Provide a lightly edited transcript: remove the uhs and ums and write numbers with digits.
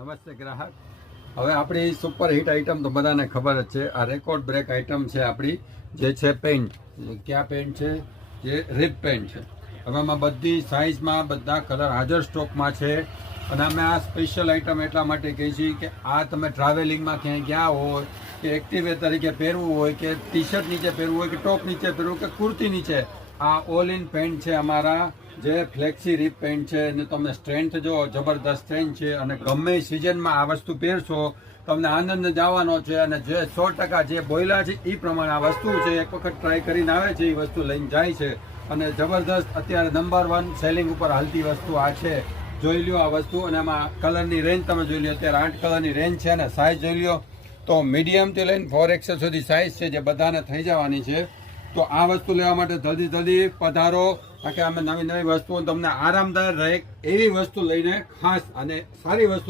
નમસ્તે ગ્રાહક. હવે આપણી સુપર હિટ આઇટમ તો બધાને ખબર જ છે. આ રેકોર્ડ બ્રેક આઇટમ છે આપણી, જે છે પેન્ટ. ક્યાં પેન્ટ છે? જે રિપ પેન્ટ છે. હવે આમાં બધી સાઇઝમાં બધા કલર હાજર સ્ટોકમાં છે. અને અમે આ સ્પેશિયલ આઇટમ એટલા માટે કહીએ છીએ કે આ તમે ટ્રાવેલિંગમાં ક્યાંય ગયા હોય કે એક્ટિવેર તરીકે પહેરવું હોય કે ટી શર્ટ નીચે પહેરવું હોય કે ટોપ નીચે પહેરવું કે કુર્તી નીચે, આ ઓલ ઇન પેન્ટ છે અમારા, જે ફ્લેક્સી રિપ પેન્ટ છે. અને તમને સ્ટ્રેન્થ જો જબરદસ્ત સ્ટ્રેન્થ છે. અને ગમે સિઝનમાં આ વસ્તુ પહેરશો તમને આનંદ જવાનો છે. અને જે 100% જે બોયલા છે એ પ્રમાણે આ વસ્તુ છે. એક વખત ટ્રાય કરીને આવે છે એ વસ્તુ લઈને જાય છે. અને જબરદસ્ત અત્યારે નંબર 1 સેલિંગ ઉપર હાલતી વસ્તુ આ છે. જોઈ લ્યો આ વસ્તુ. અને આમાં કલરની રેન્જ તમે જોઈ લ્યો, અત્યારે 8 કલરની રેન્જ છે. અને સાઇઝ જોઈ લ્યો તો મીડિયમથી લઈને 4XL સુધી સાઇઝ છે, જે બધાને થઈ જવાની છે. તો આ વસ્તુ લેવા માટે જલ્દી પધારો. કારણ કે અમે નવી વસ્તુઓ તમને આરામદાયક રહે એવી વસ્તુ લઈને ખાસ અને સારી વસ્તુ